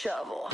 shovel.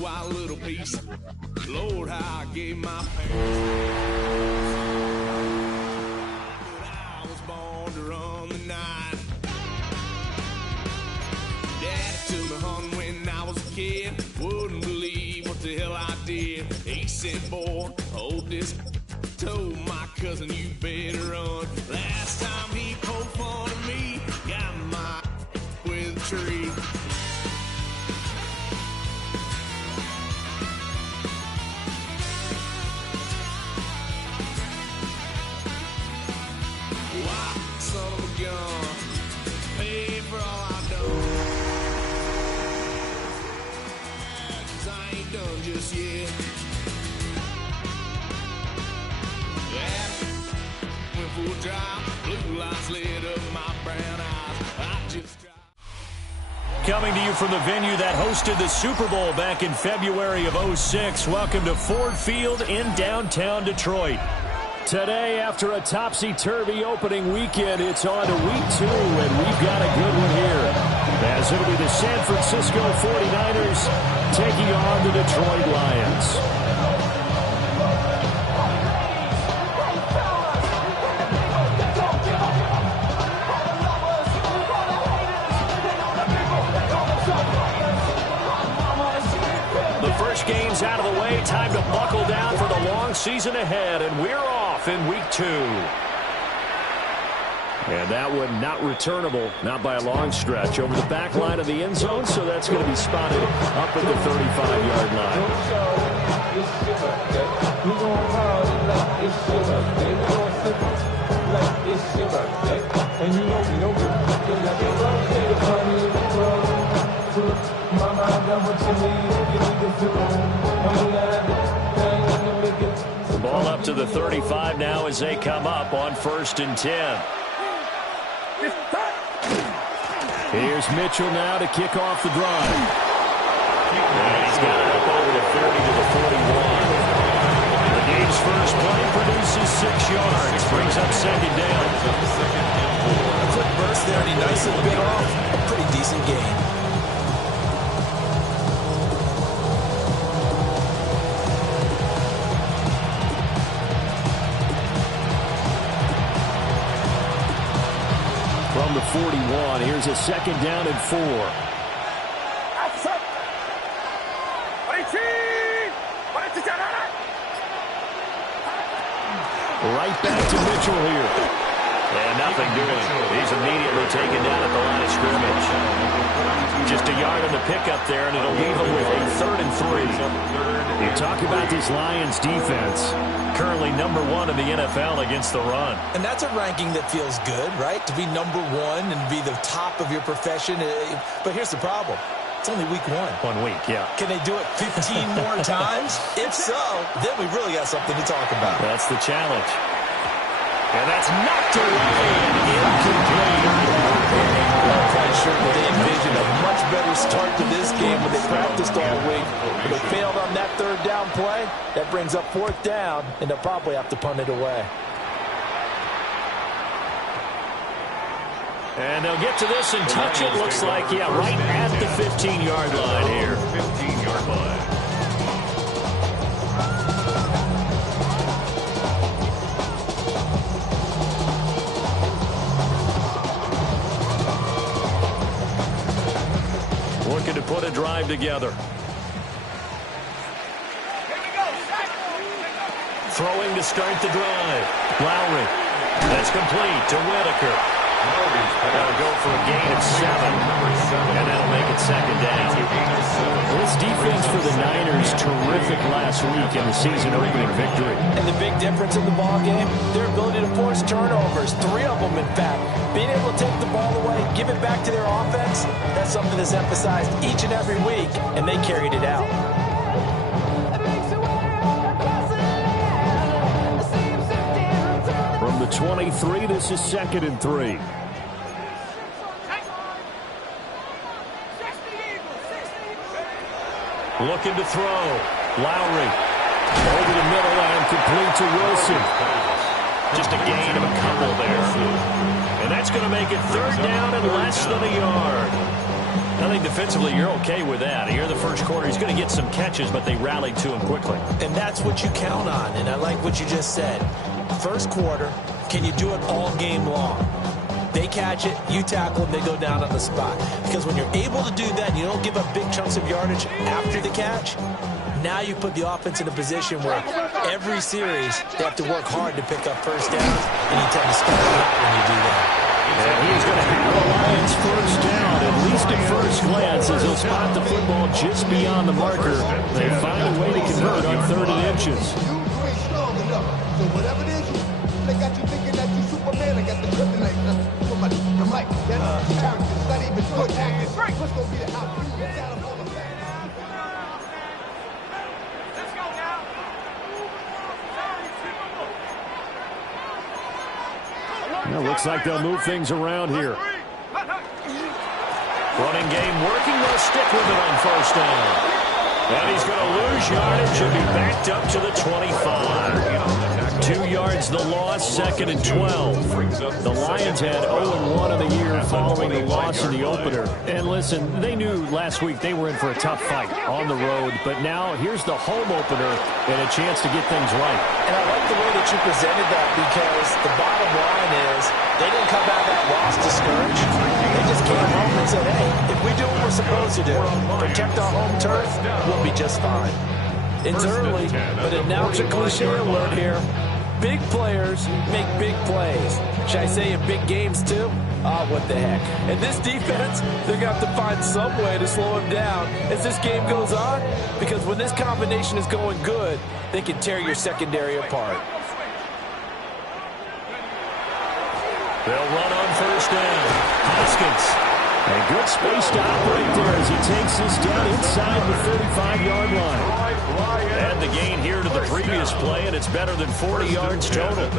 Wild little piece. Lord, how I gave my parents. But I was born to run the night. Daddy took me hunting when I was a kid. Wouldn't believe what the hell I did. He said, boy, hold this. Told my cousin, you better run. Last time he poked fun at me, got my with a tree. Son of a gun, pay for all I done. 'Cause I ain't done just yet. Yeah, went full drive, blue lights lit up my brown eyes. I just tried. Coming to you from the venue that hosted the Super Bowl back in February of '06. Welcome to Ford Field in downtown Detroit. Today, after a topsy-turvy opening weekend, it's on to week 2, and we've got a good one here. As it'll be the San Francisco 49ers taking on the Detroit Lions. The first game's out of the way. Time to buckle down for the long season ahead, and we're off in week 2. And that one not returnable, not by a long stretch, over the back line of the end zone, so that's going to be spotted up at the 35-yard line. The ball up to the 35 now as they come up on 1st and 10. Here's Mitchell now to kick off the drive. And he's got it up over the 30 to the 41. The game's first play produces 6 yards. Brings up 2nd down. A quick burst there, and he nicely bit off a pretty decent game. From the 41, here's a 2nd down and 4. Right back to Mitchell here. And nothing doing. He's immediately taken down at the line of scrimmage. Just a yard on the pickup there, and it'll leave him with a 3rd and 3. You talk about this Lions defense. Currently number 1 in the NFL against the run. And that's a ranking that feels good, right? To be number 1 and be the top of your profession. But here's the problem. It's only week 1. 1 week, yeah. Can they do it 15 more times? If so, then we really got something to talk about. That's the challenge. And that's knocked away and incomplete. I'm quite sure that they envisioned a much better start to this game when they practiced all week. But they failed on that 3rd down play. That brings up 4th down, and they'll probably have to punt it away. And they'll get to this and touch it. Looks like, yeah, right at the 15-yard line here. 15-yard line. Looking to put a drive together. throwing to start the drive. Lowry. That's complete to Whitaker. That'll go for a gain of 7. And that'll make it second down. This defense for the Niners, terrific last week in the season-opening victory. And the big difference in the ball game, their ability to force turnovers, 3 of them, in fact. Being able to take the ball away, give it back to their offense, that's something that's emphasized each and every week, and they carried it out. From the 23, this is 2nd and 3. Looking to throw. Lowry. Over the middle and complete to Wilson. Just a gain of a couple there. And that's going to make it 3rd down and less than a yard. I think defensively you're okay with that. Here in the first quarter, he's going to get some catches, but they rallied to him quickly. And that's what you count on, and I like what you just said. First quarter, can you do it all game long? They catch it, you tackle them, they go down on the spot. Because when you're able to do that, and you don't give up big chunks of yardage after the catch, now you put the offense in a position where every series they have to work hard to pick up first downs, and you tend to score a lot when you do that. And he's going to have the Lions first down, at least at first glance, as he'll spot the football just beyond the marker. They find a way to convert on 3rd and inches. You ain't strong enough. So whatever it is, they got you thinking that you Superman. They got the kryptonite. So much. The mic. That's character. It's not even good acting. What's going to be the outcome? Let's go now. Well, looks like they'll move things around here. Running game working. They'll stick with it on first down. And he's going to lose yardage and be backed up to the 25. 2 yards the loss, 2nd and 12. The Lions had 0-1 of the year following the loss in the opener. And listen, they knew last week they were in for a tough fight on the road. But now here's the home opener and a chance to get things right. And I like the way that you presented that, because the bottom line is they didn't come out of that loss discouraged. They just came home and said, hey, if we do what we're supposed to do, protect our home turf, we'll be just fine. It's early, but now it's a cliche alert here. Big players make big plays. Should I say in big games too? Oh, what the heck. And this defense, they're going to have to find some way to slow him down as this game goes on, because when this combination is going good, they can tear your secondary apart. They'll run on first down. Hoskins. A good space to operate there as he takes this down inside the 35-yard line. And the gain here to the previous play, and it's better than 40 yards total.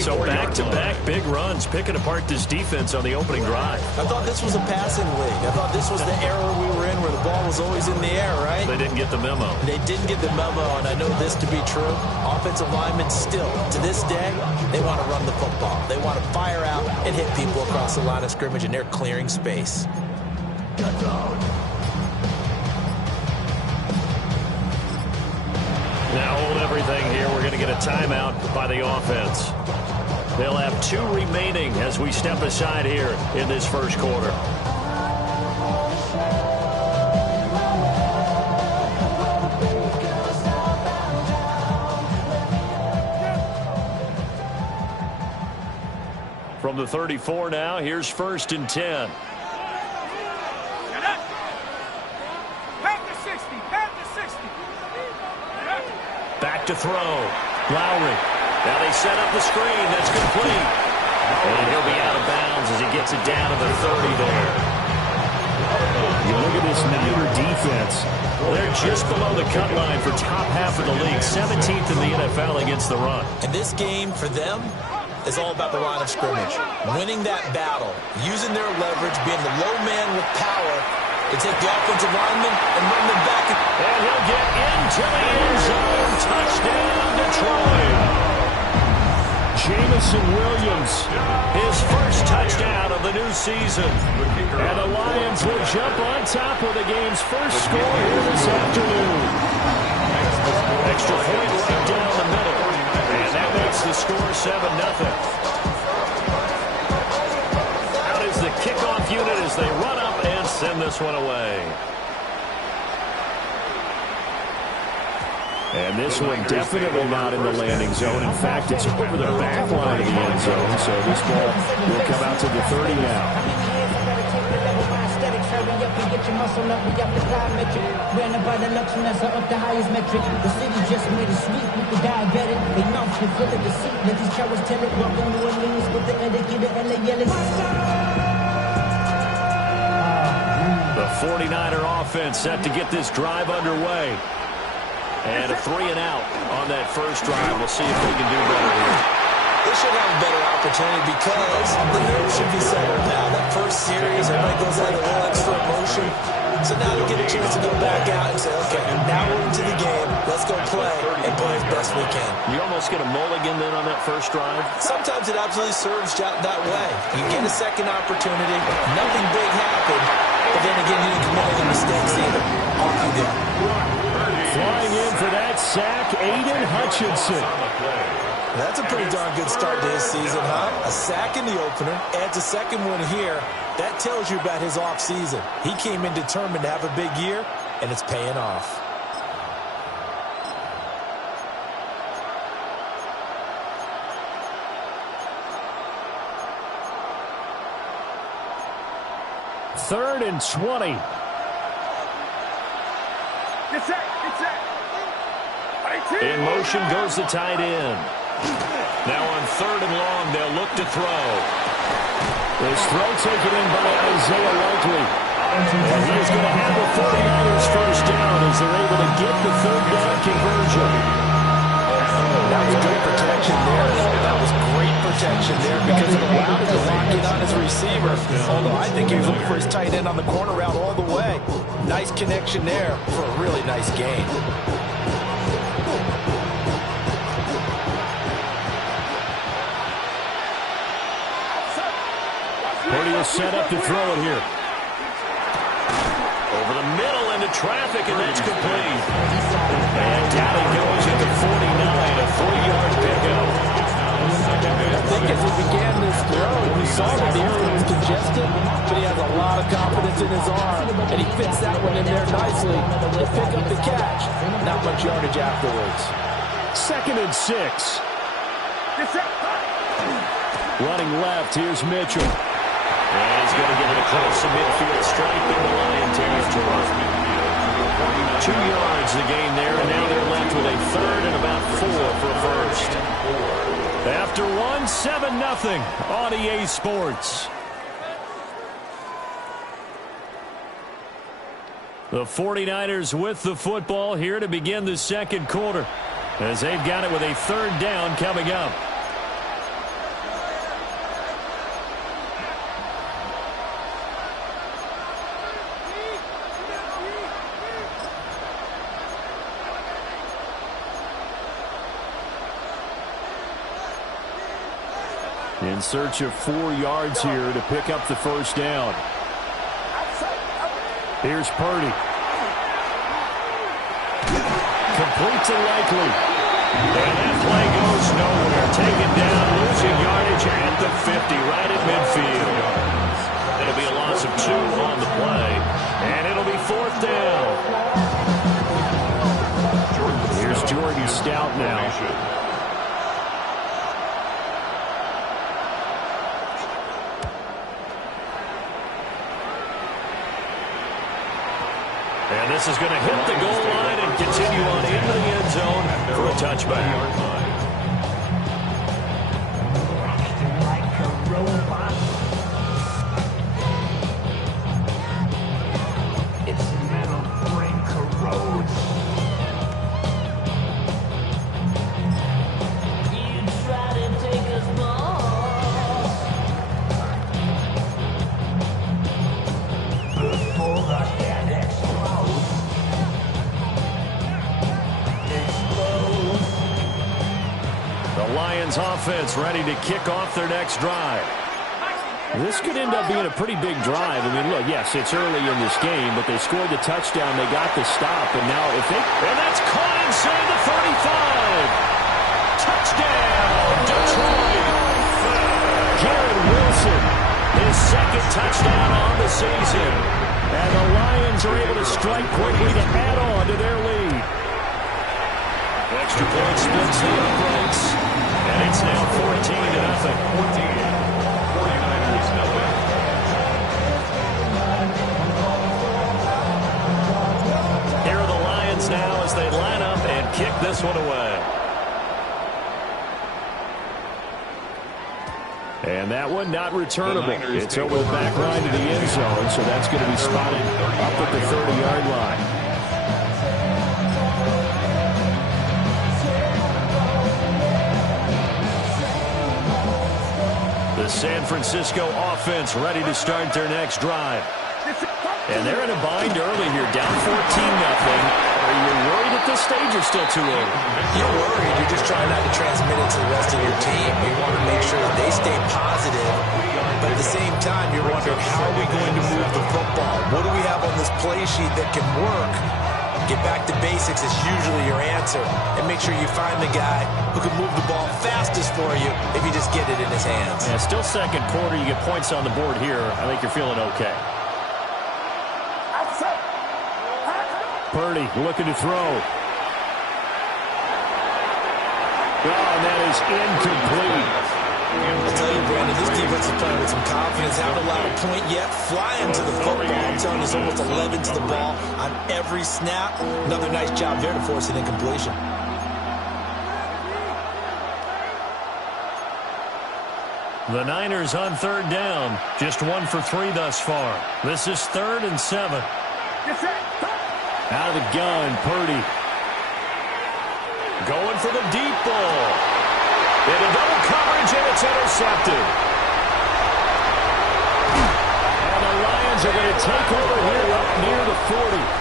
So back-to-back big runs, picking apart this defense on the opening drive. I thought this was a passing league. I thought this was the era we were in where the ball was always in the air, right? They didn't get the memo. They didn't get the memo, and I know this to be true. Offensive linemen still, to this day, they want to run the football. They want to fire out and hit people across the line of scrimmage, and they're clearing space. Now hold everything here. We're going to get a timeout by the offense. They'll have 2 remaining as we step aside here in this first quarter. From the 34 now, here's 1st and 10. Back to throw. Lowry. Now they set up the screen. That's complete. And he'll be out of bounds as he gets it down to the 30 there. You look at this Niner defense. They're just below the cut line for top half of the league. 17th in the NFL against the run. And this game for them is all about the line of scrimmage. Winning that battle, using their leverage, being the low man with power, to take the offensive lineman and run them back. And he'll get into the end zone. Touchdown, Detroit. Jamison Williams, his first touchdown of the new season. And the Lions will jump on top of the game's first score here this afternoon. Extra point right down the middle. And that makes the score 7-0. Out is the kickoff unit as they run up and send this one away. And this one definitely not in the landing zone. In fact, it's over the back line of the end zone. So this ball will come out to the 30 now. Hurry up and get your muscle up, we got the plyometric. Ran by the luxury, that's up the highest metric. The city just made a sweep with the diabetic. They know you feel the deceit. Let these cowards tell it. Welcome to New Orleans with the etiquette of LA yelling. The 49er offense set to get this drive underway. And a 3-and-out on that first drive. We'll see if they can do better here. They should have a better opportunity because the nerves should be settled now. That first series, everybody goes out of a little extra emotion. So now they get a chance to go back out and say, okay, now we're into the game. Let's go play and play as best we can. You almost get a mulligan then on that first drive? Sometimes it absolutely serves that way. You get a second opportunity. Nothing big happened. But then again, you didn't commit any mistakes either. Off you go. Flying in for that sack, Aiden Hutchinson. That's a pretty darn good start to his season, huh? A sack in the opener, adds a second one here. That tells you about his offseason. He came in determined to have a big year, and it's paying off. Third and 20. In motion goes the tight end. Now on third and long, they'll look to throw. This throw taken in by Isaiah Likely. And he is going to have the 49ers first down as they're able to get the third down conversion. That was good protection there. That was great protection there because it allowed him to lock in on his receiver. Although I think he was looking for his tight end on the corner route all the way. Nice connection there for a really nice gain. Purdy will set up to throw it here. Over the middle into traffic, and that's complete. And down it goes at the 49, a 3-yard pickup. I think as he began this throw, we saw that the area was congested, but he has a lot of confidence in his arm, and he fits that one in there nicely to pick up the catch. Not much yardage afterwards. 2nd and 6. Running left, here's Mitchell. And he's going to get it across the midfield, straight into Lion territory. 2 yards the gain there, and now they're left with a third and about 4 for a first. After one, 7-0 on EA Sports. The 49ers with the football here to begin the second quarter, as they've got it with a third down coming up. In search of 4 yards here to pick up the first down. Here's Purdy. Complete to Likely. And that play goes nowhere. Taken down, losing yardage at the 50, right at midfield. It'll be a loss of 2 on the play. And it'll be 4th down. Here's Jordan Stout now. And this is going to hit the goal line and continue on into the end zone for a touchback. Offense ready to kick off their next drive. This could end up being a pretty big drive. I mean, look, yes, it's early in this game, but they scored the touchdown. They got the stop, and now if they... And that's caught inside the 35. Touchdown, Detroit. Garrett Wilson, his 2nd touchdown on the season. And the Lions are able to strike quickly to add on to their lead. Extra point splits the uprights. And it's now 14-0. 49ers nothing. Here are the Lions now as they line up and kick this one away. And that one not returnable. It's over the back line to the end zone, so that's going to be spotted up at the 30-yard line. The San Francisco offense ready to start their next drive. And they're in a bind early here, down 14-0. Are you worried at this stage or still too early? You're worried. You're just trying not to transmit it to the rest of your team. You want to make sure that they stay positive. But at the same time, you're wondering, how are we going to move the football? What do we have on this play sheet that can work? Get back to basics is usually your answer. And make sure you find the guy who can move the ball fastest for you if you just get it in his hands. Yeah, still second quarter. You get points on the board here. I think you're feeling okay. Purdy looking to throw. Oh, and that is incomplete. I'll tell you, Brandon, this defense is playing with some confidence. Haven't allowed a point yet. Flying to the football. I'm telling you, there's almost 11 to the ball on every snap. Another nice job there to force an incompletion. The Niners on third down. Just 1 for 3 thus far. This is 3rd and 7. Out of the gun, Purdy. Going for the deep ball. Into double coverage, and it's intercepted. And the Lions are going to take over here up near the 40.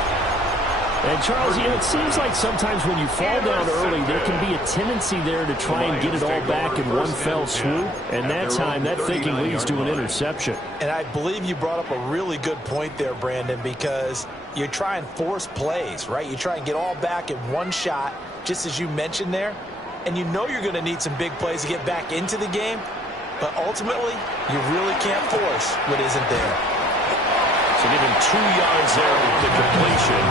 And, Charles, you know, it seems like sometimes when you fall down early, there can be a tendency there to try and get it all back in one fell swoop. And that time, that thinking leads to an interception. And I believe you brought up a really good point there, Brandon, because you try and force plays, right? You try and get all back in one shot, just as you mentioned there. And you know you're going to need some big plays to get back into the game. But ultimately, you really can't force what isn't there. So give him 2 yards there with the completion.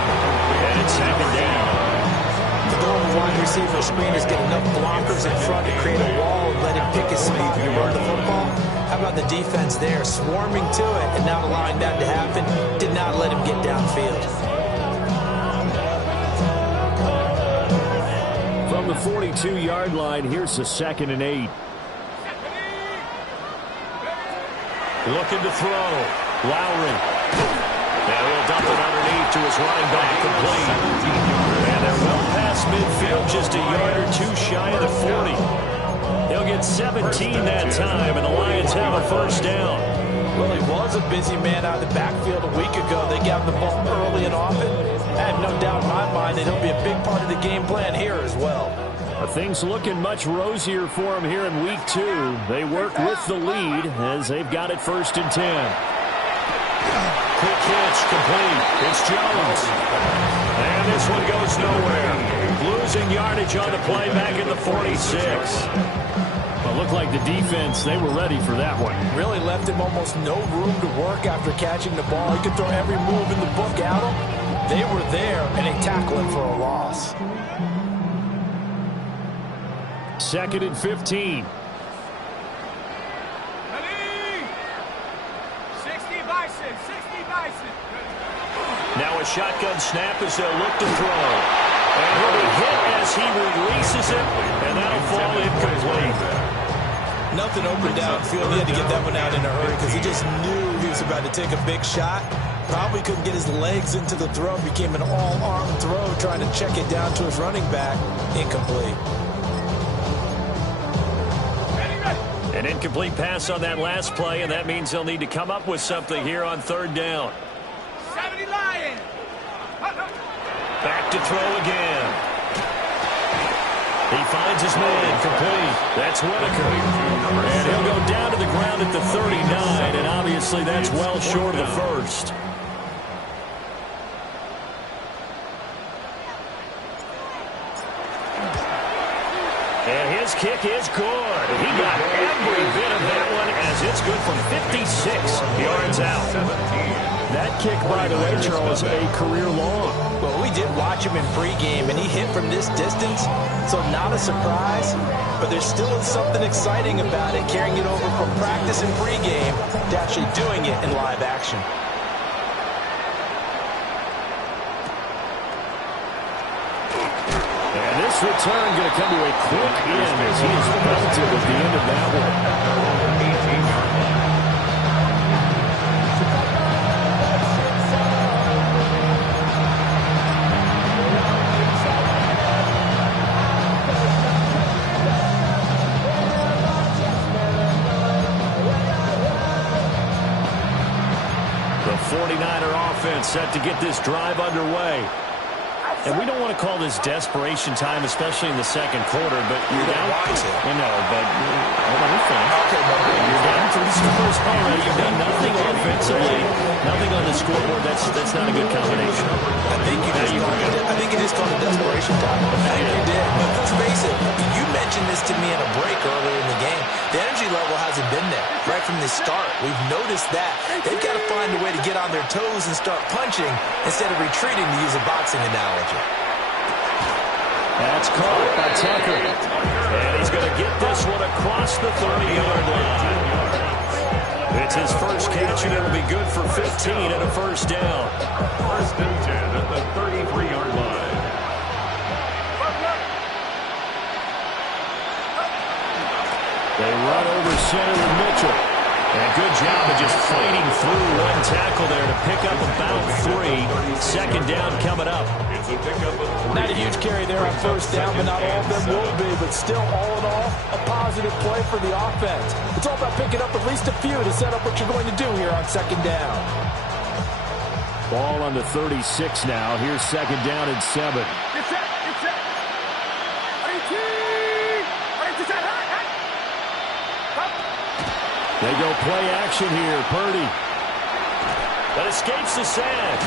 And it's 2nd down. The goal of the wide receiver screeners get enough blockers in front to create a wall and let him pick his spot to run the football. How about the defense there, swarming to it and not allowing that to happen? Did not let him get downfield. From the 42-yard line, here's the 2nd and 8. Looking to throw. Lowry. And he'll dump it underneath to his running back, complete. And they're well past midfield, just a yard or 2 shy of the 40. He'll get 17 that time, and the Lions have a 1st down. Well, he was a busy man out of the backfield a week ago. They got him the ball early and often. I have no doubt in my mind that he'll be a big part of the game plan here as well. Things looking much rosier for him here in week 2. They work with the lead as they've got it 1st and 10. Quick hitch, complete. It's Jones. And this one goes nowhere. Losing yardage on the play back in the 46. Well, looked like the defense, they were ready for that one. Really left him almost no room to work after catching the ball. He could throw every move in the book at him. They were there, and they tackled him for a loss. 2nd and 15. Now a shotgun snap as they'll look to throw. And he'll be hit as he releases it, and that'll fall incomplete. Nothing open downfield. He had to get that one out in a hurry because he just knew he was about to take a big shot. Probably couldn't get his legs into the throw. Became an all-arm throw trying to check it down to his running back. Incomplete. An incomplete pass on that last play, and that means they'll need to come up with something here on 3rd down. 70 Lions. Back to throw again. He finds his man, complete. That's Whitaker. And he'll go down to the ground at the 39, and obviously that's well short of the 1st. And his kick is good. He got every bit of that one as it's good from 56 yards out. That kick, by the way, Charles, a career long. Well, we did watch him in pregame, and he hit from this distance, so not a surprise. But there still is something exciting about it, carrying it over from practice and pregame to actually doing it in live action. And this return going to come to a quick end as he is belted at the end of that one. The 49er offense set to get this drive underway. And we don't want to call this desperation time, especially in the second quarter, but you're down. I know, but hold on, you're down 3 scores already. You've done nothing offensively, nothing on the scoreboard. That's not a good combination. I think it is called a desperation time. I think you did. But let's face it, you mentioned this to me in a break earlier in the game. The energy level hasn't been there right from the start. We've noticed that. They've got to find a way to get on their toes and start punching instead of retreating, to use a boxing analogy. That's caught by Tucker. And he's going to get this one across the 30-yard line. It's his first catch, and it'll be good for 15 and a first down. First and 10 at the 33-yard line. They run over center with Mitchell. And a good job of just fighting through one tackle there to pick up about 3. Second down coming up. Not a huge carry there on first down, but not all of them will be. But still, all in all, a positive play for the offense. It's all about picking up at least a few to set up what you're going to do here on second down. Ball on the 36 now. Here's second down and 7. They go play action here. Purdy. But escapes the sack.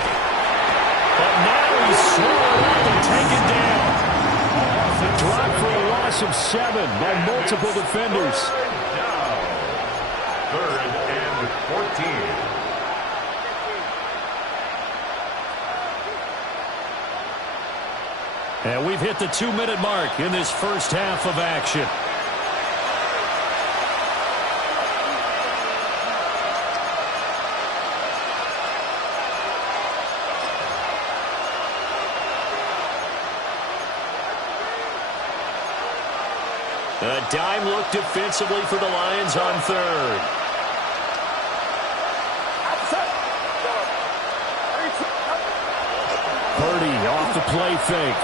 But now he's swallowed up and taken down. Dropped for a loss of 7 by multiple defenders. Third and 14. And we've hit the 2-minute mark in this first half of action. A dime look defensively for the Lions on third. Purdy off the play fake.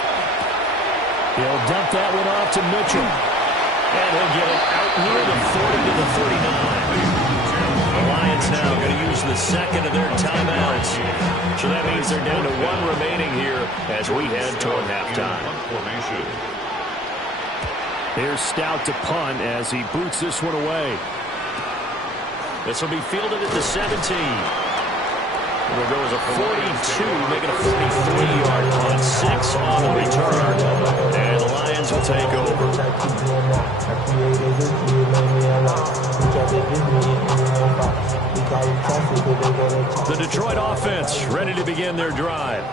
He'll dump that one off to Mitchell. And he'll get it out near the 40 to the 39. The Lions now going to use the second of their timeouts. So that means they're down to 1 remaining here as we head toward halftime. Here's Stout to punt as he boots this one away. This will be fielded at the 17. It'll go as a 42, making a 43-yard punt. 6 on the return. And the Lions will take over. The Detroit offense ready to begin their drive.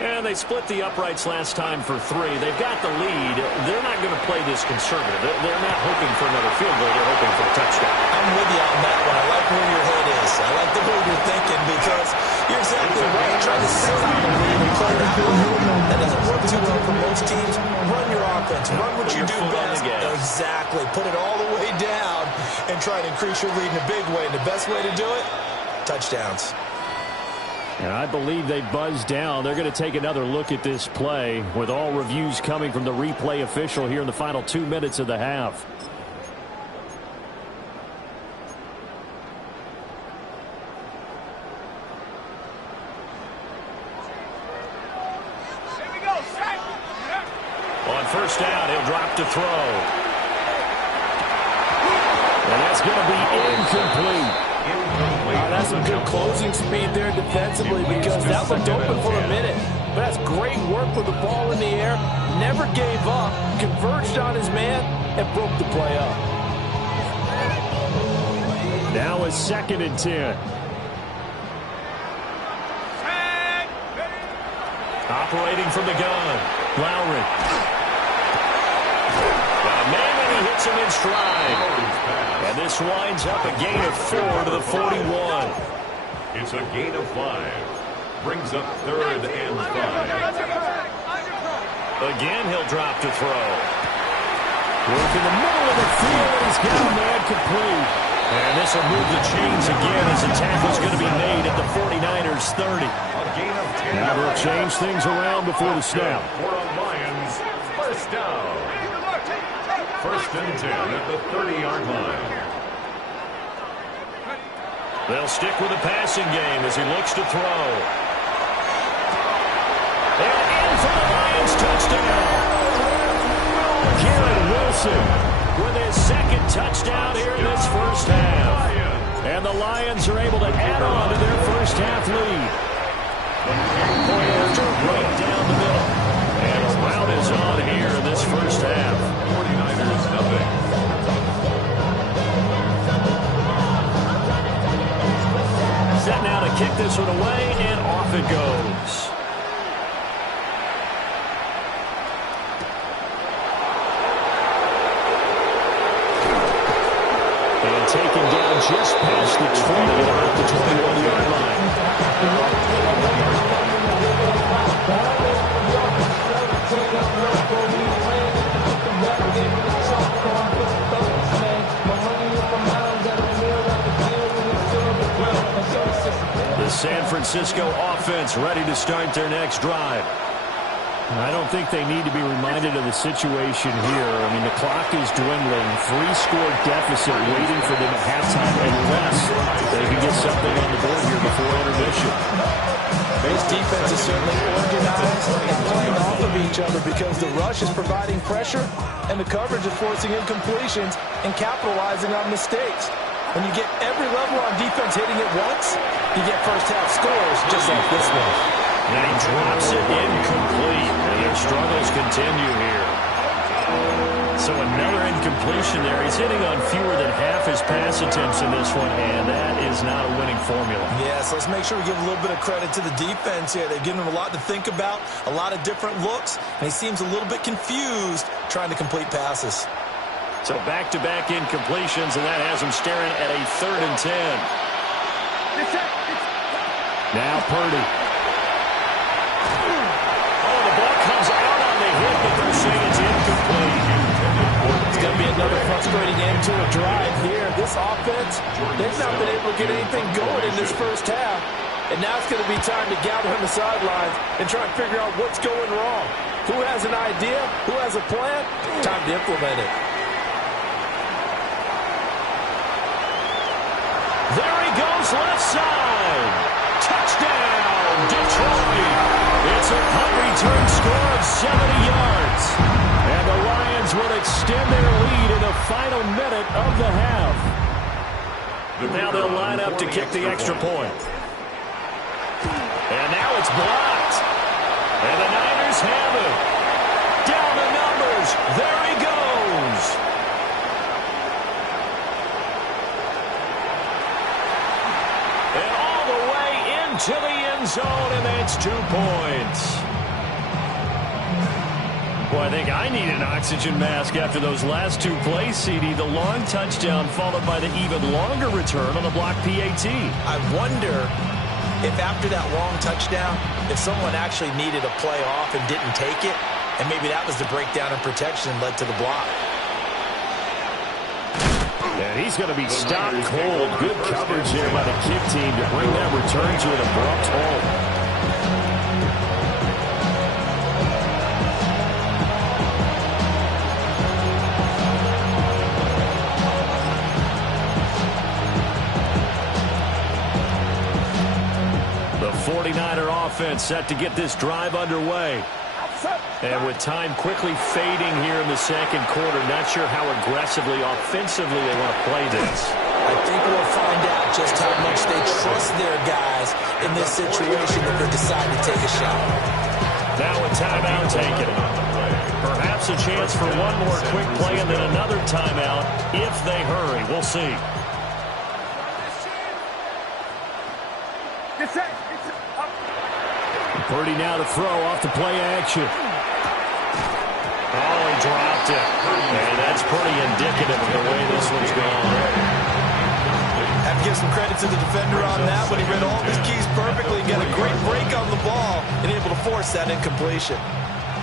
And they split the uprights last time for 3. They've got the lead. They're not going to play this conservative. They're not hoping for another field goal. They're hoping for a touchdown. I'm with you on that one. I like where your head is. I like the way you're thinking because you're exactly right. Trying to sit on the lead and play that way. That doesn't work too well for most teams. Run your offense. Run what you do best. Exactly. Put it all the way down and try to increase your lead in a big way. And the best way to do it, touchdowns. And I believe they buzzed down. They're going to take another look at this play with all reviews coming from the replay official here in the final 2 minutes of the half. On first down, he'll drop to throw. And that's going to be incomplete. That's some good closing speed there defensively because that looked open for a minute. But that's great work with the ball in the air. Never gave up. Converged on his man and broke the play up. Now a 2nd and 10. Operating from the gun, Lowry. Man, he hits him in stride. And this winds up a gain of 4 to the 41. It's a gain of 5. Brings up 3rd and 5. Again, he'll drop to throw. Work in the middle of the field, and he's got a man complete. And this will move the chains again as the tackle's going to be made at the 49ers 30. A gain of 10. Now they'll change things around before the snap. For a Lions, first down. First and 10 at the 30-yard line. They'll stick with the passing game as he looks to throw. And in for the Lions touchdown. Garrett Wilson with his second touchdown here in this first half. And the Lions are able to add on to their first half lead. Point after right down the middle. And a rout is on here in this first half. 49ers nothing. Set now to kick this one away, and off it goes. And taken down just past the 20, about the 21-yard line. The San Francisco offense ready to start their next drive. I don't think they need to be reminded of the situation here. I mean, the clock is dwindling. 3-score deficit waiting for them at halftime unless they can get something on the board here before intermission. This defense is certainly organized and playing off of each other because the rush is providing pressure and the coverage is forcing incompletions and capitalizing on mistakes. When you get every level on defense hitting it once, you get first-half scores just like this one. And he drops it incomplete, and their struggles continue here. So another incompletion there. He's hitting on fewer than half his pass attempts in this one, and that is not a winning formula. Yes, let's make sure we give a little bit of credit to the defense here. They've given him a lot to think about, a lot of different looks, and he seems a little bit confused trying to complete passes. So back-to-back incompletions, and that has him staring at a 3rd and 10. Now Purdy. Oh, the ball comes out on the hit, but they're saying it's incomplete. It's going to be another frustrating end to a drive here. This offense, they've not been able to get anything going in this first half. And now it's going to be time to gather on the sidelines and try and figure out what's going wrong. Who has an idea? Who has a plan? Time to implement it. There he goes, left side. Touchdown, Detroit. It's a punt return score of 70 yards. And the Lions will extend their lead in the final minute of the half. Now they'll line up to kick the extra point. And now it's blocked. And the Niners have it. Down the numbers. There he goes. And all the way into the end zone, and that's 2 points. Boy, I think I need an oxygen mask after those last 2 plays, CD. The long touchdown followed by the even longer return on the block PAT. I wonder if after that long touchdown, if someone actually needed a play off and didn't take it, and maybe that was the breakdown in protection and led to the block. And he's going to be stopped cold. Good coverage there by the kick team to bring that return to an abrupt halt. The 49er offense set to get this drive underway. And with time quickly fading here in the second quarter, not sure how aggressively, offensively they want to play this. I think we'll find out just how much they trust their guys in this situation if they decide to take a shot. Now a timeout taken. Perhaps a chance for one more quick play and then another timeout if they hurry. We'll see. Purdy now to throw off the play action. Oh, he dropped it. And that's pretty indicative of the way this one's gone. Have to give some credit to the defender on that when he read all of his keys perfectly, got a great break on the ball, and able to force that incompletion.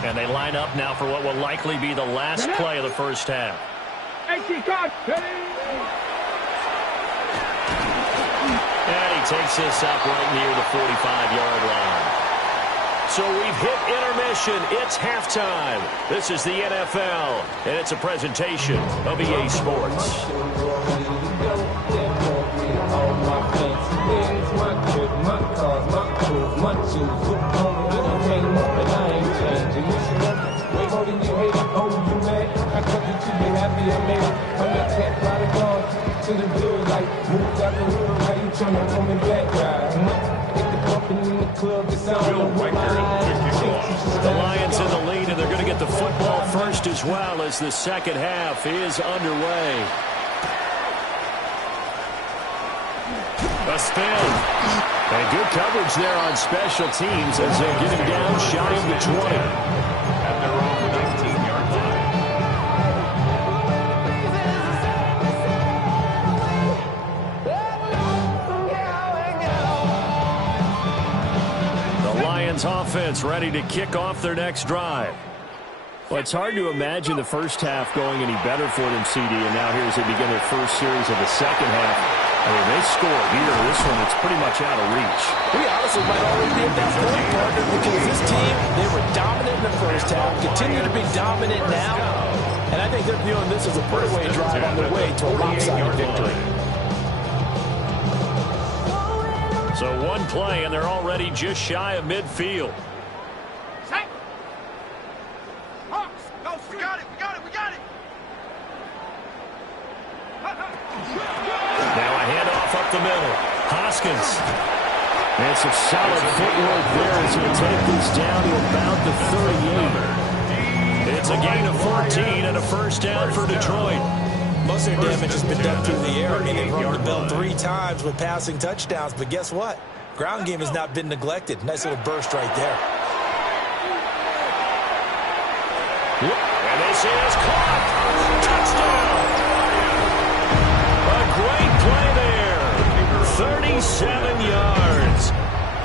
And they line up now for what will likely be the last play of the first half. And he takes this up right near the 45-yard line. So we've hit intermission. It's halftime. This is the NFL, and it's a presentation of EA Sports. The Lions in the lead, and they're going to get the football first as well as the second half is underway. A spin. And good coverage there on special teams as they get him down shy of the 20. At their own 19-yard line. The Lions offense ready to kick off their next drive. Well, it's hard to imagine the first half going any better for them, CD, and now here as they begin their first series of the second half. I mean, they score here. This one, it's pretty much out of reach. We honestly might already be at that point, partner, because this team, they were dominant in the first half, continue to be dominant now, and I think they're viewing this as a put-away drive on their way to a lopsided victory. So one play, and they're already just shy of midfield. Now a handoff up the middle. Hoskins. And some solid footwork there as he'll take this down to about the 38. It's a gain of 14 and a first down for Detroit. Most of their damage has been done through the air. I mean, they've rung the bell 3 times with passing touchdowns, but guess what? Ground game has not been neglected. Nice little burst right there. And this is caught. Touchdown. A great play there. 37 yards.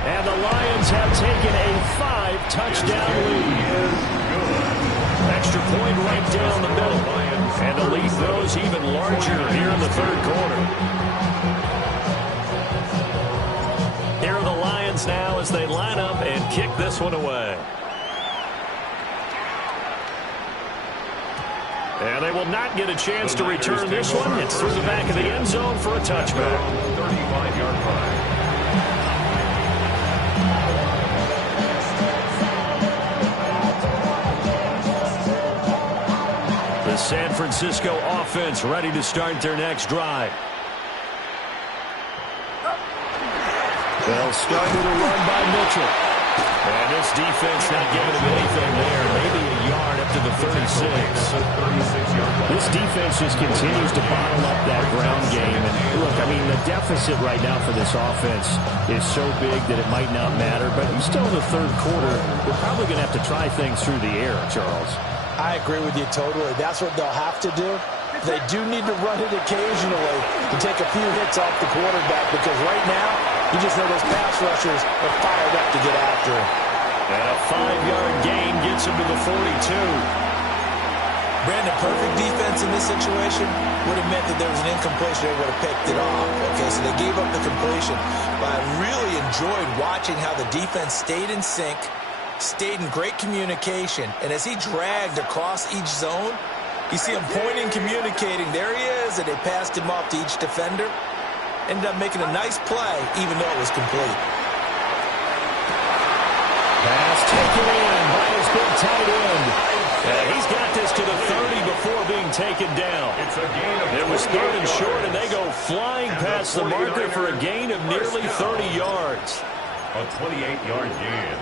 And the Lions have taken a 5-touchdown lead. Extra point right down the middle. And the lead grows even larger here in the third quarter. Here are the Lions now as they line up and kick this one away. And they will not get a chance to return this one. It's through the back of the end zone for a touchback. 35-yard line. The San Francisco offense ready to start their next drive. They'll start with a run by Mitchell. And this defense not giving him anything there. Maybe a yard up to the 36. This defense just continues to bottle up that ground game. And look, I mean, the deficit right now for this offense is so big that it might not matter. But still in the third quarter, they're probably going to have to try things through the air, Charles. I agree with you totally. That's what they'll have to do. They do need to run it occasionally to take a few hits off the quarterback because right now, you just know those pass rushers are fired up to get after him. And a 5-yard gain gets him to the 42. Brandon, perfect defense in this situation would have meant that there was an incompletion. They would have picked it off. Okay, so they gave up the completion. But I really enjoyed watching how the defense stayed in sync, stayed in great communication. And as he dragged across each zone, you see him pointing, communicating. There he is, and they passed him off to each defender. Ended up making a nice play, even though it was complete. Pass taken in by his big tight end. He's got this to the 30 before being taken down. It was third and short, and they go flying past the marker for a gain of nearly 30 yards. A 28-yard gain.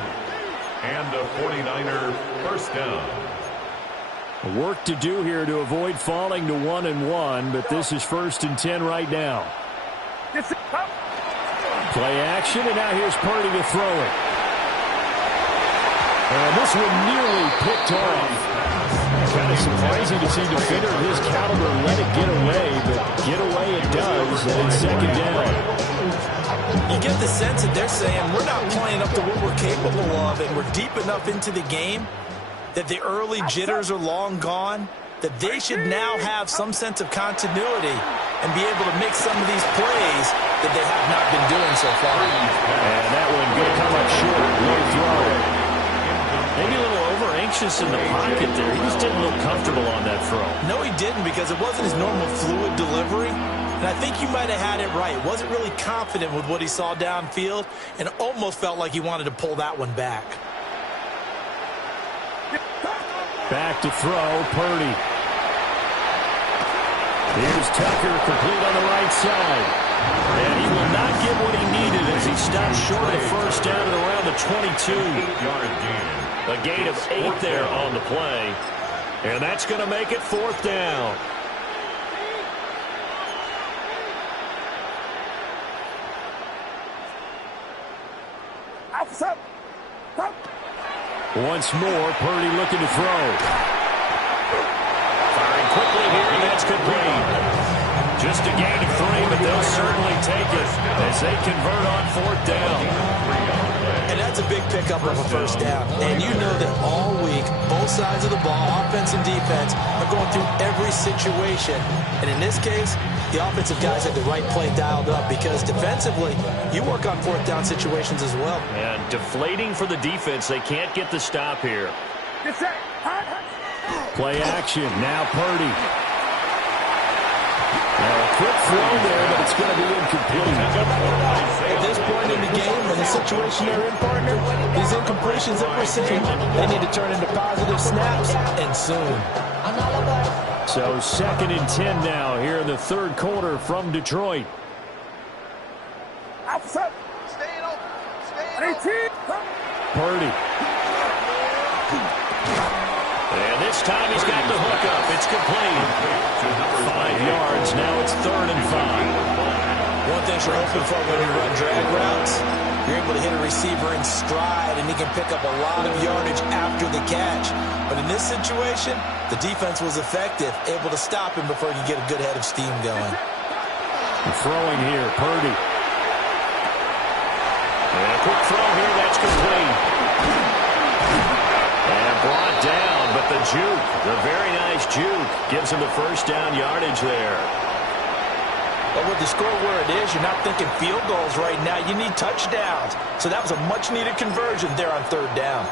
And a 49er first down. Work to do here to avoid falling to 1-1, but this is 1st and 10 right now. Play action, and now here's Purdy to throw it. And this one nearly picked off. Kind of surprising to see a defender of his caliber let it get away, but get away it does, and it's second down. You get the sense that they're saying we're not playing up to what we're capable of, and we're deep enough into the game that the early jitters are long gone, that they should now have some sense of continuity and be able to make some of these plays that they have not been doing so far. And that one going to come up short. Low throw. Maybe a little over-anxious in the pocket there. He just didn't look comfortable on that throw. No, he didn't, because it wasn't his normal fluid delivery. And I think you might have had it right. Wasn't really confident with what he saw downfield and almost felt like he wanted to pull that one back. Back to throw, Purdy. Here's Tucker, complete on the right side. And he will not get what he needed as he stops short of the first down at around the 22. 8-yard gain. A gain of 8 there on the play. And that's going to make it fourth down. Once more, Purdy looking to throw. Firing quickly here, and that's complete. Just a gain of 3, but they'll certainly take it as they convert on fourth down. And that's a big pickup of a first down. And you know that all week, both sides of the ball, offense and defense, are going through every situation. And in this case, the offensive guys had the right play dialed up, because defensively, you work on fourth down situations as well. And deflating for the defense. They can't get the stop here. Play action. Now Purdy. Now a quick throw there, but it's going to be incomplete. At this point in the game, in the situation they're in, partner, these incompletions that we're seeing, they need to turn into positive snaps, and soon. So 2nd and 10 now here in the third quarter from Detroit. Purdy. And this time he's got the hook up. It's complete. 5 yards. Now it's 3rd and 5. One thing you're hoping for when you run drag routes, you're able to hit a receiver in stride, and he can pick up a lot of yardage after the catch. But in this situation, the defense was effective, able to stop him before he could get a good head of steam going. Throwing here, Purdy. And a quick throw here, that's complete. And brought down, but the juke, the very nice juke, gives him the first down yardage there. But with the score where it is, you're not thinking field goals right now. You need touchdowns. So that was a much-needed conversion there on 3rd down.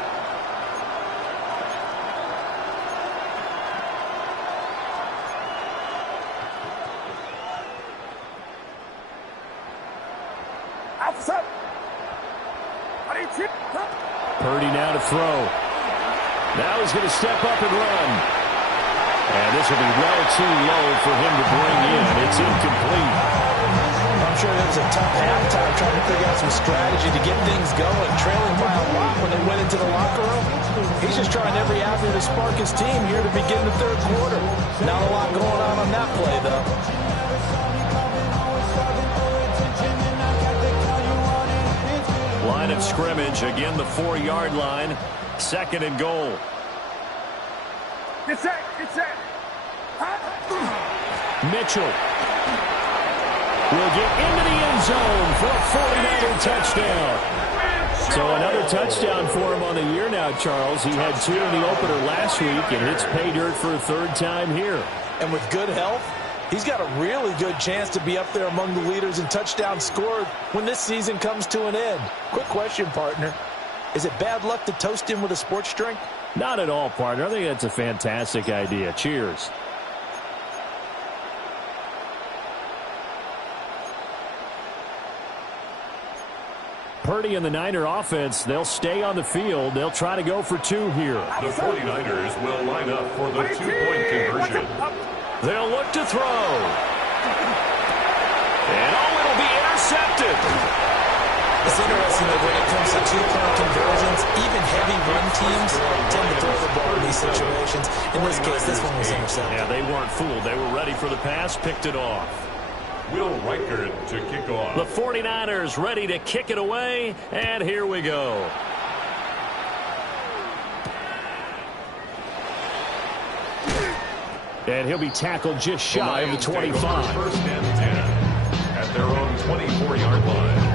Purdy now to throw. Now he's going to step up and run. And this will be well too low for him to bring in. It's incomplete. I'm sure it was a tough halftime trying to figure out some strategy to get things going, trailing by a lot when they went into the locker room. He's just trying every avenue to spark his team here to begin the third quarter. Not a lot going on that play, though. Line of scrimmage, again the 4-yard line. 2nd and goal. Get set, get set. Mitchell will get into the end zone for a 49er touchdown. So another touchdown for him on the year now, Charles. He had 2 in the opener last week, and hits pay dirt for a 3rd time here. And with good health, he's got a really good chance to be up there among the leaders in touchdowns scored when this season comes to an end. Quick question, partner. Is it bad luck to toast him with a sports drink? Not at all, partner. I think that's a fantastic idea. Cheers. Purdy and the Niner offense, they'll stay on the field. They'll try to go for 2 here. The 49ers will line up for the 2-point conversion. They'll look to throw. And it'll be intercepted. It's interesting that when it comes to 2-point conversions, even heavy run teams tend to throw the ball in these situations. In this case, this one was intercepted. Yeah, they weren't fooled. They were ready for the pass, picked it off. Will Reichert to kick off. The 49ers ready to kick it away, and here we go. And he'll be tackled just shy of the 25. First and 10 at their own 24-yard line.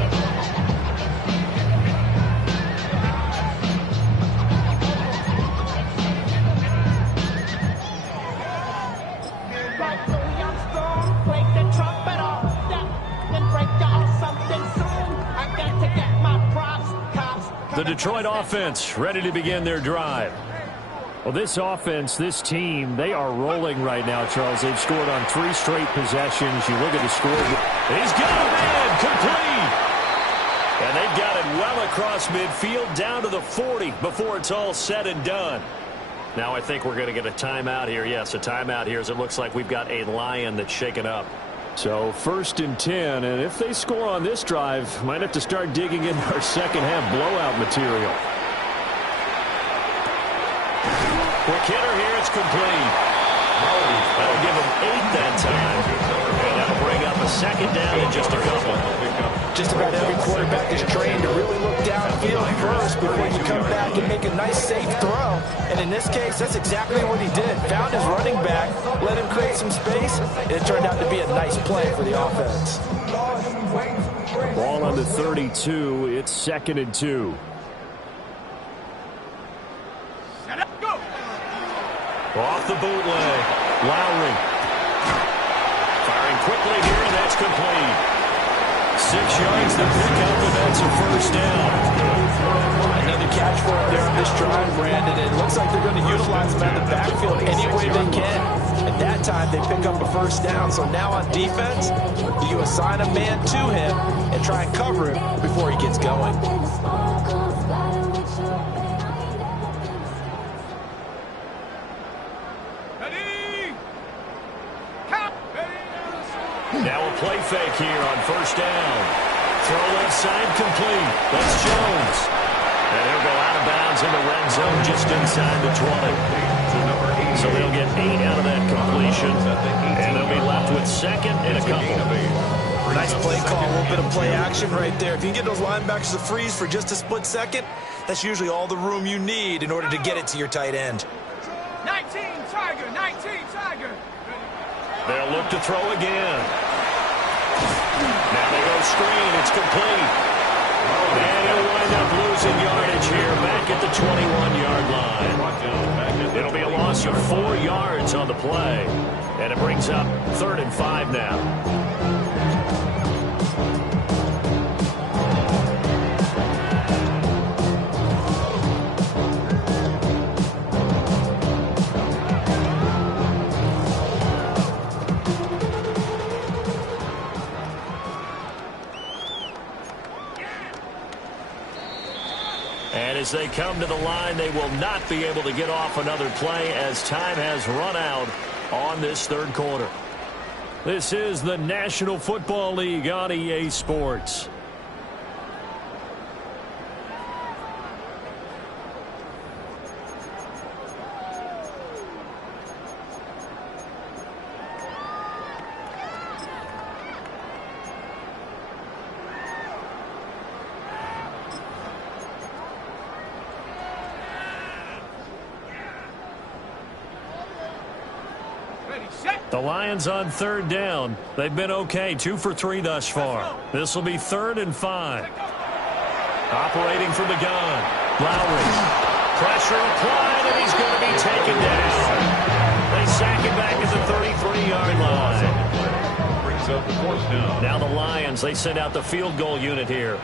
The Detroit offense ready to begin their drive. Well, this offense, this team, they are rolling right now, Charles. They've scored on 3 straight possessions. You look at the score. He's got it in, complete. And they've got it well across midfield down to the 40 before it's all said and done. Now I think we're going to get a timeout here. Yes, a timeout here as it looks like we've got a Lion that's shaken up. So 1st and 10, and if they score on this drive, might have to start digging in our second half blowout material. Quick hitter here, it's complete. That'll give them 8 that time, and that'll bring up a second down in just a couple. Just about every quarterback is trained to really look downfield first before you come back and make a nice, safe throw. And in this case, that's exactly what he did. Found his running back, let him create some space, and it turned out to be a nice play for the offense. Ball on the 32. It's 2nd and 2. Off the bootleg. Lowry. Firing quickly here, and that's complete. 6 yards to pick up, and that's a first down. Another catch for him there on this drive, Brandon. It looks like they're going to utilize him out of the backfield any way they can. At that time, they pick up a first down. So now on defense, you assign a man to him and try and cover him before he gets going. Now a play fake here on first down. Throw left side complete. That's Jones. And he'll go out of bounds in the red zone just inside the 20. So they'll get 8 out of that completion. And they'll be left with 2nd and a couple. Nice play call, a little bit of play action right there. If you can get those linebackers to freeze for just a split second, that's usually all the room you need in order to get it to your tight end. 19 Tiger, 19 Tiger. They'll look to throw again. Now they go screen. It's complete. And he'll wind up losing yardage here back at the 21-yard line. It'll be a loss of 4 yards on the play. And it brings up 3rd and 5 now. And as they come to the line, they will not be able to get off another play as time has run out on this 3rd quarter. This is the National Football League on EA Sports. The Lions on 3rd down. They've been okay, 2 for 3 thus far. This will be 3rd and 5. Operating from the gun. Lowry. Pressure applied, and he's going to be taken down. They sack him back at the 33-yard line. Brings up the 4th down. Now the Lions, they send out the field goal unit here.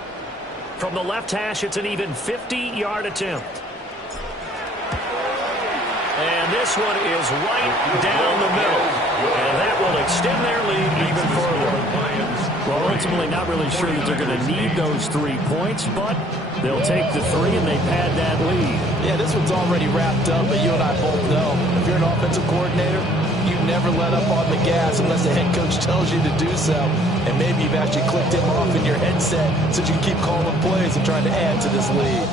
From the left hash, it's an even 50-yard attempt. And this one is right down the middle. And that will extend their lead even further. Well, ultimately not really sure that they're going to need those 3 points, but they'll take the 3 and they pad that lead. Yeah, this one's already wrapped up, but you and I both know if you're an offensive coordinator, you never let up on the gas unless the head coach tells you to do so. And maybe you've actually clicked him off in your headset so you can keep calling plays and trying to add to this lead.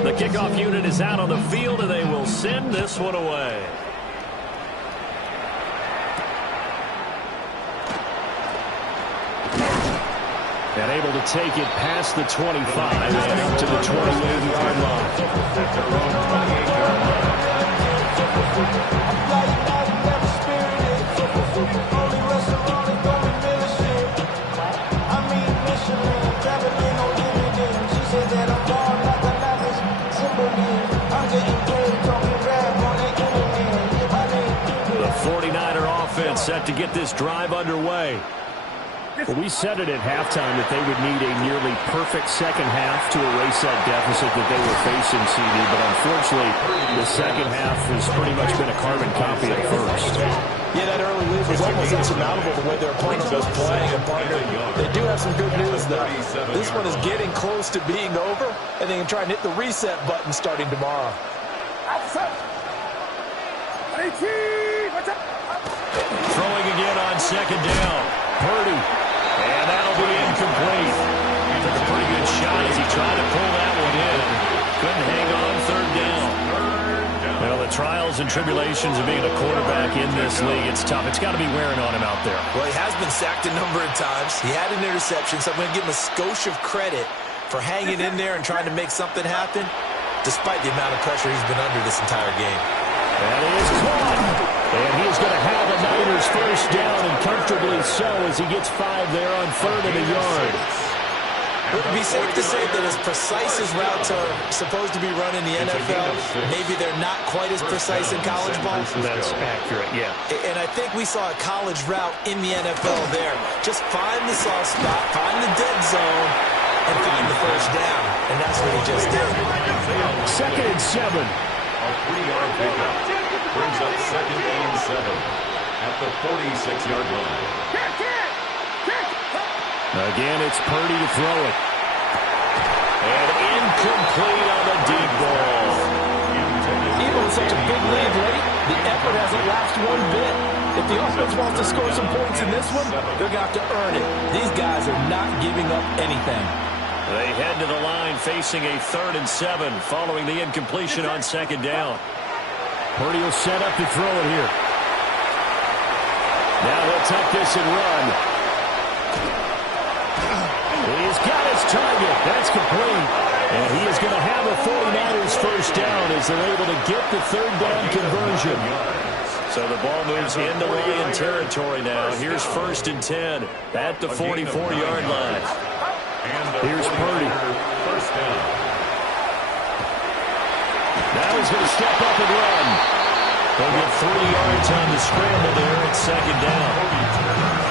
The kickoff unit is out on the field, and they will send this one away. And able to take it past the 25 and up to the 28-yard line. At their own 28-yard line. The 49er offense set to get this drive underway. Well, we said it at halftime that they would need a nearly perfect second half to erase that deficit that they were facing, CD. But unfortunately, the second half has pretty much been a carbon copy of the first. Yeah, that early lead was almost insurmountable the way their opponent was playing. And partner, they do have some good news, though. This one is getting close to being over, and they can try and hit the reset button starting tomorrow. Throwing again on second down. Purdy. And that'll be incomplete. Took a pretty good shot as he tried to pull that one in. Couldn't hang on third down. Well, the trials and tribulations of being a quarterback in this league, it's tough. It's got to be wearing on him out there. Well, he has been sacked a number of times. He had an interception, so I'm going to give him a skosh of credit for hanging in there and trying to make something happen, despite the amount of pressure he's been under this entire game. That is caught. And he's going to have a Niners first down, and comfortably so, as he gets 5 there on 3rd and a yard. It would be safe to say that as precise as routes are supposed to be run in the NFL, maybe they're not quite as precise in college ball. That's accurate, yeah. And I think we saw a college route in the NFL there. Just find the soft spot, find the dead zone, and find the first down. And that's what he just did. 2nd and 7. A 3-yard pickup brings up 2nd and 7 at the 46-yard line. Again, it's Purdy to throw it. And incomplete on the deep ball. Even with such a big lead late, the effort hasn't lapsed one bit. If the offense wants to score some points in this one, they're going to have to earn it. These guys are not giving up anything. They head to the line facing a 3rd and 7 following the incompletion on 2nd down. Purdy will set up to throw it here. Now he'll tuck this and run. He's got his target. That's complete. And he is going to have a 49ers first down as they're able to get the 3rd down conversion. So the ball moves into Lion territory now. Here's 1st and 10 at the 44-yard line. Here's Purdy. First down. Now he's going to step up and run. They'll get 3 yards on the scramble there at 2nd down.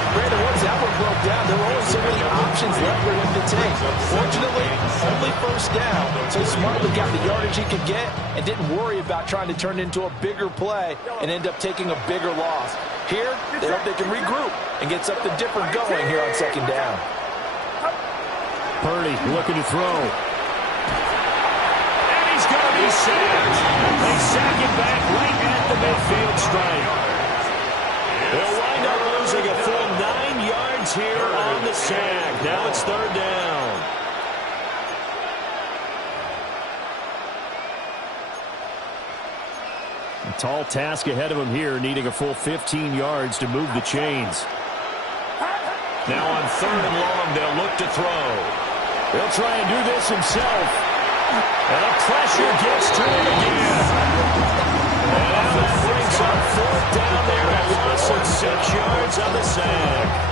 Brandon, once that one broke down, there were only so many options left for him to take. Fortunately, only first down, so he smartly got the yardage he could get and didn't worry about trying to turn it into a bigger play and end up taking a bigger loss. Here, they hope they can regroup and get something different going here on 2nd down. Purdy looking to throw. And he's going to be sacked. They sack him back right at the midfield stripe. They'll wind up losing a full 9 yards here on the sack. Now it's 3rd down. A tall task ahead of him here, needing a full 15 yards to move the chains. Now on 3rd and long, they'll look to throw. He'll try and do this himself. And the pressure gets to him again. And now that brings up 4th down there. A loss of 6 yards on the sack.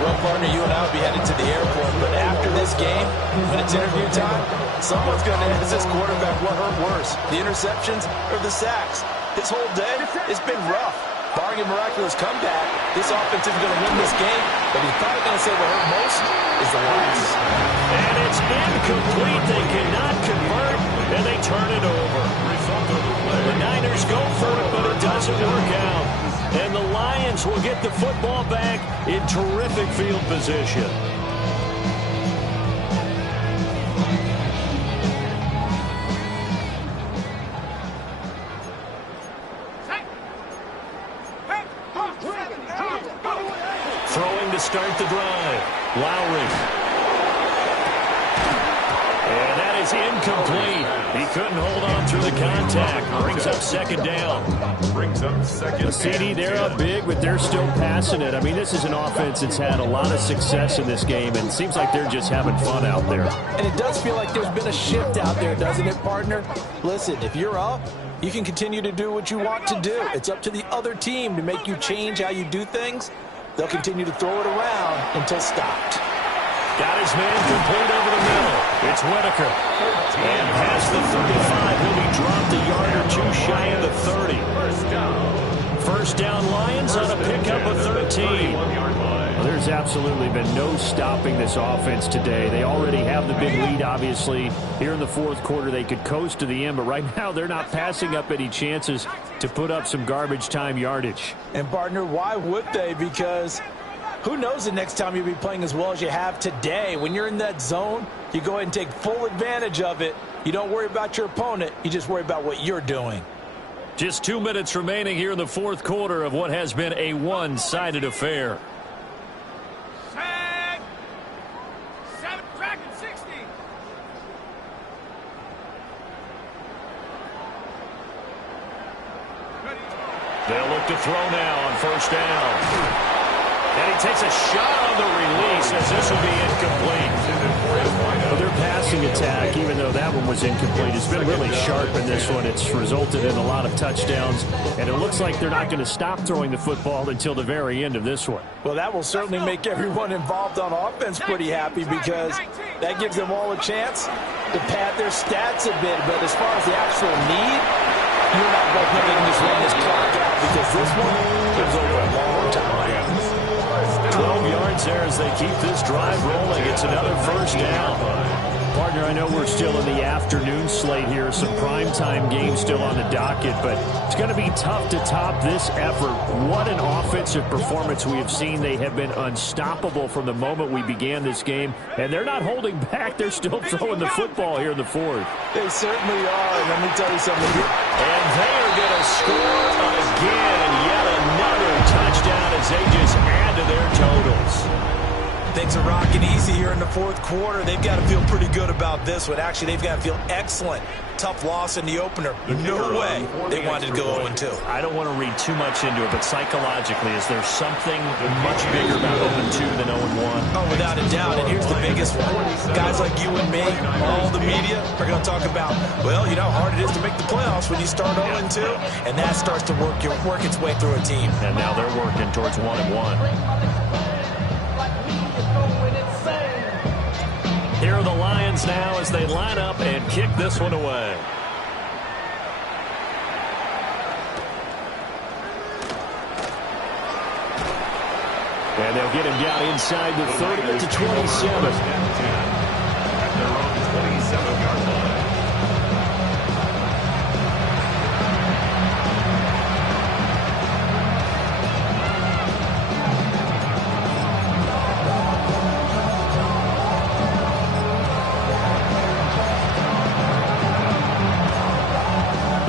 Well, partner, you and I will be headed to the airport, but after this game, when it's interview time, someone's going to ask this quarterback what hurt worse, the interceptions or the sacks. His whole day, it's been rough. Barring a miraculous comeback, this offense isn't going to win this game, but he's probably going to say what hurt most is the loss. And it's incomplete. They cannot convert, and they turn it over. The Niners go for it, but it doesn't work out. And the Lions will get the football back in terrific field position. Throwing to start the drive. Lowry. And that is incomplete. He couldn't hold on through the contact. Brings up second down. The CD, they're up big, but they're still passing it. I mean, this is an offense that's had a lot of success in this game, and it seems like they're just having fun out there. And it does feel like there's been a shift out there, doesn't it, partner? Listen, if you're up, you can continue to do what you want to do. It's up to the other team to make you change how you do things. They'll continue to throw it around until stopped. Got his man complete over the middle. It's Whitaker. And past the 35, he'll be dropped a yard or two shy of the 30. First down Lions on a pickup of 13. Well, there's absolutely been no stopping this offense today. They already have the big lead, obviously. Here in the fourth quarter, they could coast to the end, but right now they're not passing up any chances to put up some garbage time yardage. And, partner, why would they? Because who knows the next time you'll be playing as well as you have today. When you're in that zone, you go ahead and take full advantage of it. You don't worry about your opponent. You just worry about what you're doing. Just 2 minutes remaining here in the fourth quarter of what has been a one-sided affair. They'll look to throw now on first down. And he takes a shot on the release as this will be incomplete. Well, their passing attack, even though that one was incomplete, has been really sharp in this one. It's resulted in a lot of touchdowns, and it looks like they're not going to stop throwing the football until the very end of this one. Well, that will certainly make everyone involved on offense pretty happy because that gives them all a chance to pad their stats a bit. But as far as the actual need, you're not both going to just run this clock out because this one goes over a long time. 12 yards there as they keep this drive rolling. It's another first down. Partner, I know we're still in the afternoon slate here. Some primetime games still on the docket, but it's going to be tough to top this effort. What an offensive performance we have seen. They have been unstoppable from the moment we began this game, and they're not holding back. They're still throwing the football here in the fourth. They certainly are. Let me tell you something here. And they are going to score again. Yet another touchdown as they just add to their totals. Things are rocking easy here in the fourth quarter. They've got to feel pretty good about this one. Actually, they've got to feel excellent. Tough loss in the opener. No way they wanted to go 0-2. I don't want to read too much into it, but psychologically, is there something much bigger about 0-2 than 0-1? Oh, without a doubt. And here's the biggest one. Guys like you and me, all the media, are going to talk about, well, you know how hard it is to make the playoffs when you start 0-2, and that starts to work its way through a team. And now they're working towards 1-1. Here are the Lions now as they line up and kick this one away. And they'll get him down inside the 30 to 27. At their own 27-yard line.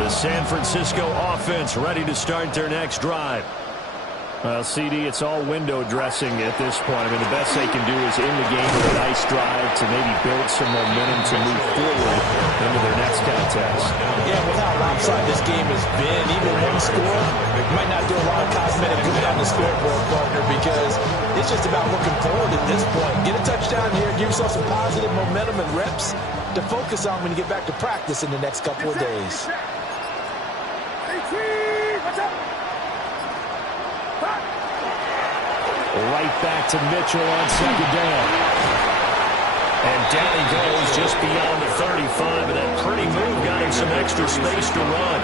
San Francisco offense ready to start their next drive. Well, CD, it's all window dressing at this point. I mean, the best they can do is in the game with a nice drive to maybe build some momentum to move forward into their next contest. Yeah, with how lopsided this game has been, even one score might not do a lot of cosmetic good on the scoreboard, partner, because it's just about looking forward at this point. Get a touchdown here, give yourself some positive momentum and reps to focus on when you get back to practice in the next couple of days. Right back to Mitchell on second down. And down he goes just beyond the 35, and that pretty move got him some extra space to run.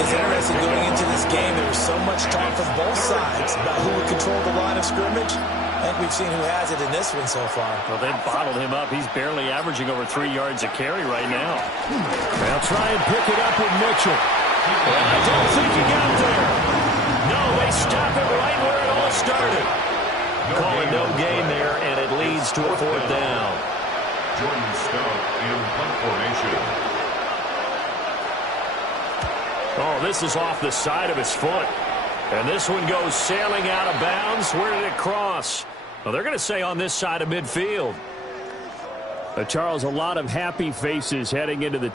It's interesting going into this game. There was so much talk from both sides about who would control the line of scrimmage. I think we've seen who has it in this one so far. Well, they've bottled him up. He's barely averaging over 3 yards a carry right now. They'll try and pick it up with Mitchell. And I don't think he got there. No, they stop it right where it all started. Calling no gain there, and it leads to a fourth down. Jordan Stone in punt formation. Oh, this is off the side of his foot. And this one goes sailing out of bounds. Where did it cross? Well, they're going to say on this side of midfield. Charles, a lot of happy faces heading into the